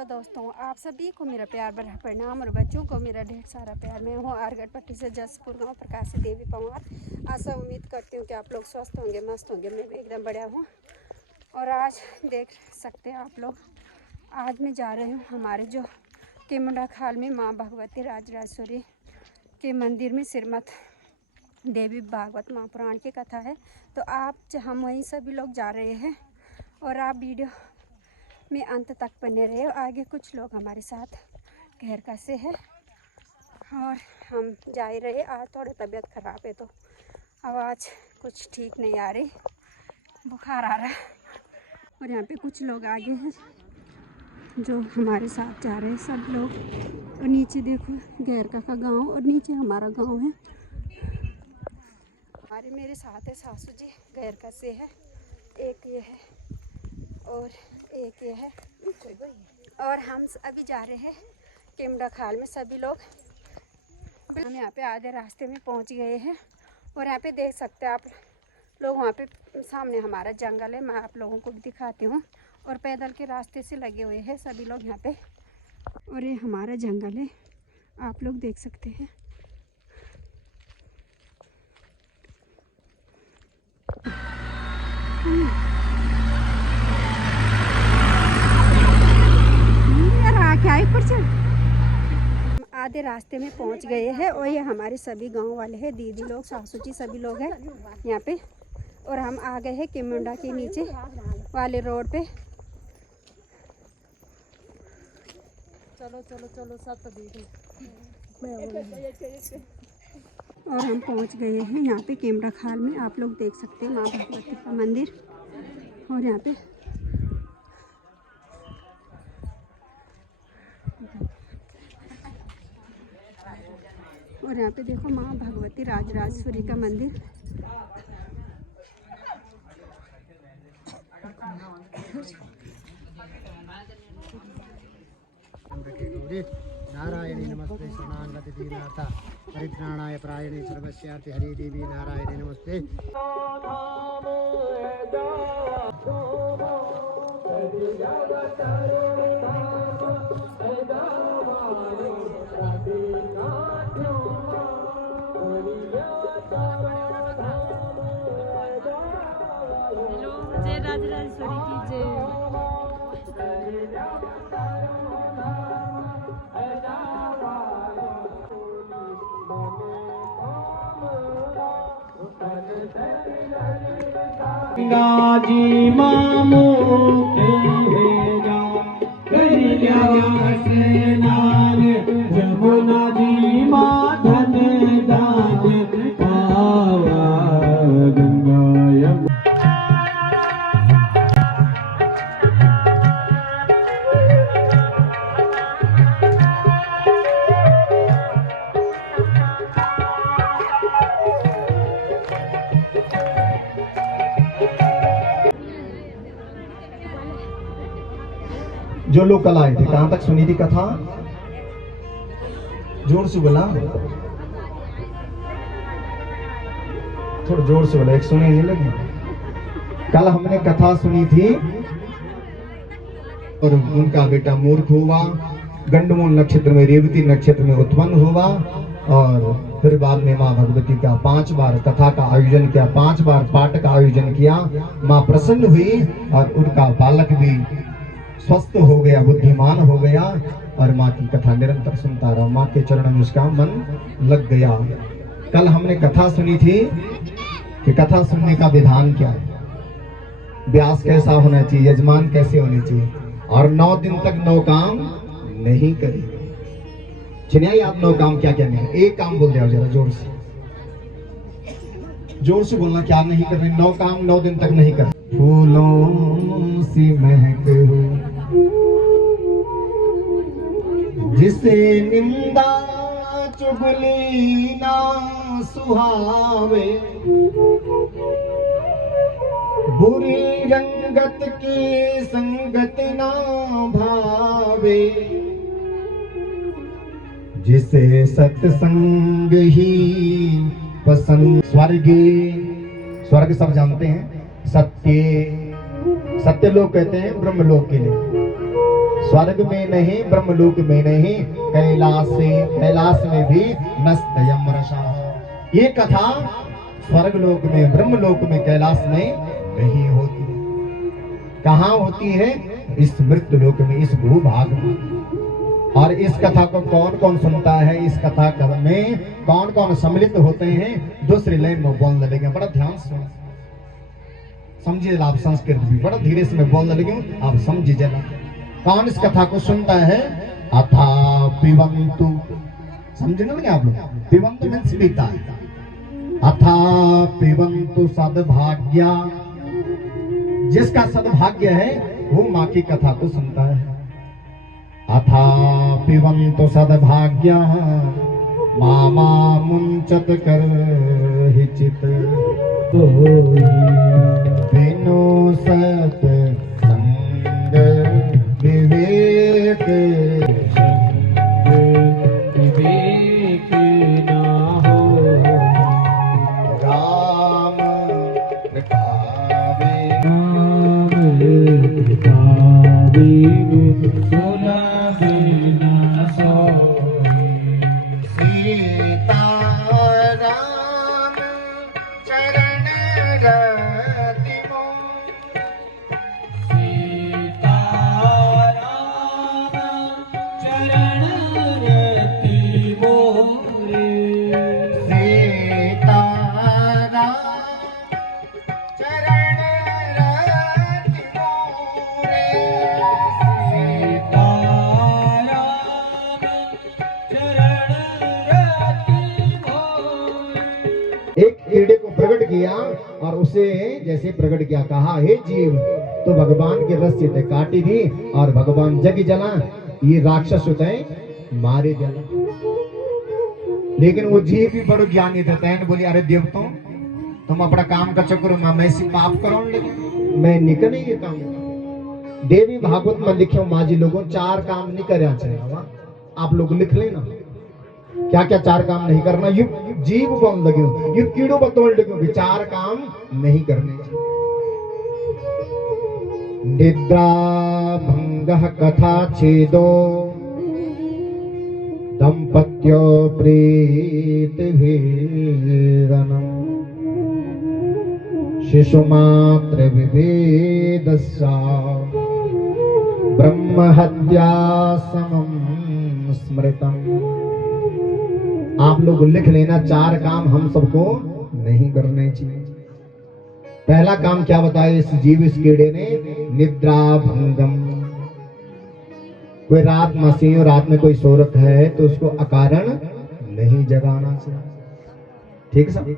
Hello दोस्तों, आप सभी को मेरा प्यार भरा प्रणाम और बच्चों को मेरा ढेर सारा प्यार। मैं हूँ आरगढ़ पट्टी से जसपुर गांव प्रकाश देवी पवार। आशा उम्मीद करती हूँ कि आप लोग स्वस्थ होंगे, मस्त होंगे। मैं भी एकदम बढ़िया हूँ। और आज देख सकते हैं आप लोग, आज मैं जा रही हूँ हमारे जो केमुंडा खाल में माँ भगवती राजराजेश्वरी के मंदिर में श्रीमद देवी भागवत महापुराण की कथा है। तो हम वहीं सभी लोग जा रहे हैं और आप वीडियो में अंत तक बने रहे। आगे कुछ लोग हमारे साथ घर का से है और हम जा ही रहे। आज थोड़ी तबीयत ख़राब है तो आवाज़ कुछ ठीक नहीं आ रही, बुखार आ रहा है। और यहाँ पे कुछ लोग आगे हैं जो हमारे साथ जा रहे हैं सब लोग। और नीचे देखो गैरका का गांव और नीचे हमारा गांव है। हमारे मेरे साथ है सासू जी, गैरका से है, एक ये है और एक ये है। और हम अभी जा रहे हैं केमुंडा खाल में सभी लोग। हम यहाँ पे आधे रास्ते में पहुँच गए हैं और यहाँ पे देख सकते हैं आप लोग, वहाँ पे सामने हमारा जंगल है। मैं आप लोगों को भी दिखाती हूँ। और पैदल के रास्ते से लगे हुए हैं सभी लोग यहाँ पे। और ये हमारा जंगल है, आप लोग देख सकते हैं। आधे रास्ते में पहुंच गए हैं और ये हमारे सभी गांव वाले हैं, दीदी लोग, सासू जी, सभी लोग हैं यहाँ पे। और हम आ गए हैं केमुंडा के नीचे वाले रोड पे। चलो चलो चलो सब तो दीदी। और हम पहुंच गए हैं यहाँ पे केमुंडा खाल में। आप लोग देख सकते हैं माँ भगवती का मंदिर। और यहाँ पे देखो माँ भगवती राजराजेश्वरी का मंदिर। नारायणी नमस्ते शरणागति दीनाथा परित्राणाय प्रायणे सर्वस्यार्थे हरि देवी नारायणी नमस्ते। जय राजराजेश्वरी की जय। गंगाजी मामो भेजा करिया स्नान, जमुना जी माधन दान पावा गंगा यमुना। जो लोग कल आए थे, कहां तक सुनी थी कथा? जोर से बोला, थोड़ा जोर से बोला, एक सुने नहीं लगे। कल हमने कथा सुनी थी और उनका बेटा मूर्ख हुआ, गंडमूल नक्षत्र में, रेवती नक्षत्र में उत्पन्न हुआ। और फिर बाद में माँ भगवती का 5 बार कथा का आयोजन किया, 5 बार पाठ का आयोजन किया। माँ प्रसन्न हुई और उनका बालक भी स्वस्थ हो गया, बुद्धिमान हो गया और माँ की कथा निरंतर सुनता रहा। माँ के चरणों में उसका मन लग गया। कल हमने कथा सुनी थी कि कथा सुनने का विधान क्या है, व्यास कैसा होना चाहिए, यजमान कैसे होने चाहिए। और 9 दिन तक 9 काम नहीं करे। चलिए आप 9 काम क्या क्या नहीं, एक काम बोल दिया जरा जोर से, जोर से बोलना, क्या नहीं कर रहे? 9 काम 9 दिन तक नहीं कर। फूलों सी महक हो जिसे निंदा चुगली ना सुहावे, बुरी रंगत की संगत ना भावे, जिसे सत्संग ही पसंद। स्वर्ग सब जानते हैं, सत्य लोग कहते हैं ब्रह्म लोक के लिए। स्वर्ग में नहीं, ब्रह्मलोक में नहीं, कैलाश में भी नस्तयम रसा। ये कथा स्वर्ग लोक में, ब्रह्मलोक में, कैलाश में नहीं होती। कहाँ होती है? इस मृत्यु लोक में, इस भूभाग में। और इस कथा को कौन कौन सुनता है? इस कथा में कौन कौन सम्मिलित होते हैं? दूसरी लाइन में बोलने लगे, बड़ा ध्यान से समझिए। आप संस्कृत भी बड़ा धीरे से मैं बोलने लगी हूँ, आप समझिए जरा। कौन इस कथा को सुनता है? अथा पिबंतु, समझने लगे आप लोग? पिबंतु मीन्स पीता है। अथा पिबंतु सद्भाग्या, जिसका सद्भाग्य है वो माँ की कथा को सुनता है। अथा पिबंतु सद्भाग्या मामा मुंचत कर हिचित बिनु सत संग विवेक ना हो। राम कृपावे सीता राम चरण रति मोर। सीता राम चरण रति मोरे। सीता राम चरण रति मोरे। सीता राम चरण रति मोरे। एक कीड़े को प्रकट किया और उसे जैसे प्रकट किया, कहा हे जीव, तो भगवान के रस्सी से काटी थी और भगवान जग जला, ये राक्षस होते हैं मारे जला। लेकिन वो जीव भी बड़ो ज्ञानी थे। तैन बोली, अरे देवतों, तुम अपना काम का चक्कर में मैं सी पाप करो लगे, मैं निकल नहीं ये काम। देवी भागवत में लिखे माजी लोगों 4 काम नहीं करना चाहिए। आप लोग लिख लेना क्या क्या 4 काम नहीं करना। यु जीव बन लगे, यु कीड़ो बतौल लगे, 4 काम नहीं करने चाहिए। निद्रा भंगः कथा छेदो दंपत्यो प्रीति भेदनम शिशुमात्र विभेदस्या ब्रह्म हत्या समम स्मृतम। आप लोग लिख लेना 4 काम हम सबको नहीं करने चाहिए। पहला काम क्या बताया इस जीव, इस कीड़े ने? निद्रा भंगम। कोई रात में सी और रात में कोई सो रखा है तो उसको अकारण नहीं जगाना चाहिए। ठीक है,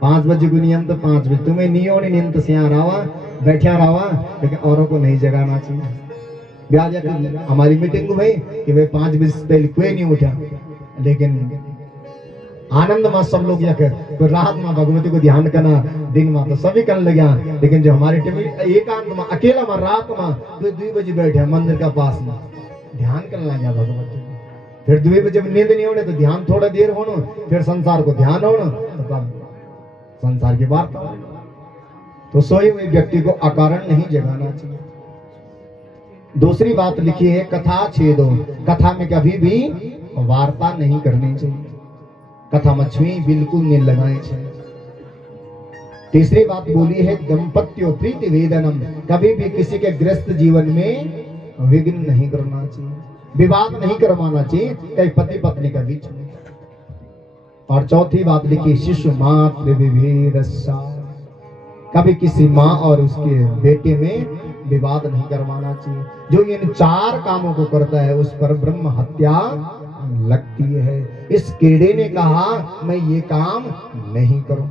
5 बजे को नियम तो 5 बजे, तुम्हें नहीं होनी नियम तो सिया रहा बैठा रहा, लेकिन औरों को नहीं जगाना चाहिए। ब्याज हमारी मीटिंग को भाई कि भाई 5 बजे से पहले कोई नहीं उठा, लेकिन आनंद में सब लोग तो रात में भगवती को ध्यान करना, दिन में तो सभी करने लगे। लेकिन जो हमारी टीम एकांत में अकेला में रात में 2 बजे बैठे मंदिर का पास में ध्यान करने लगे भगवती। फिर 2 बजे में नींद नहीं होने तो ध्यान थोड़ा देर होना, फिर संसार को ध्यान होना, तो संसार की बात। तो सोए हुए व्यक्ति को अकारण नहीं जगाना चाहिए। दूसरी बात लिखी है कथा छेदो, कथा में कभी भी वार्ता नहीं करनी चाहिए, कथा मछली बिल्कुल नहीं लगानी चाहिए। तीसरी बात बोली है दंपत्यो प्रीति वेदनम, कभी भी किसी के ग्रस्त जीवन में विघ्न नहीं करना चाहिए, विवाद नहीं करवाना चाहिए कई पति पत्नी का बीच में। और चौथी बात लिखी शिशु मात्र विभेदस्या, कभी किसी माँ और उसके बेटे में विवाद नहीं करवाना चाहिए। जो इन 4 कामों को करता है उस पर ब्रह्म हत्या लगती है। इस कीड़े ने कहा मैं ये काम नहीं करूं।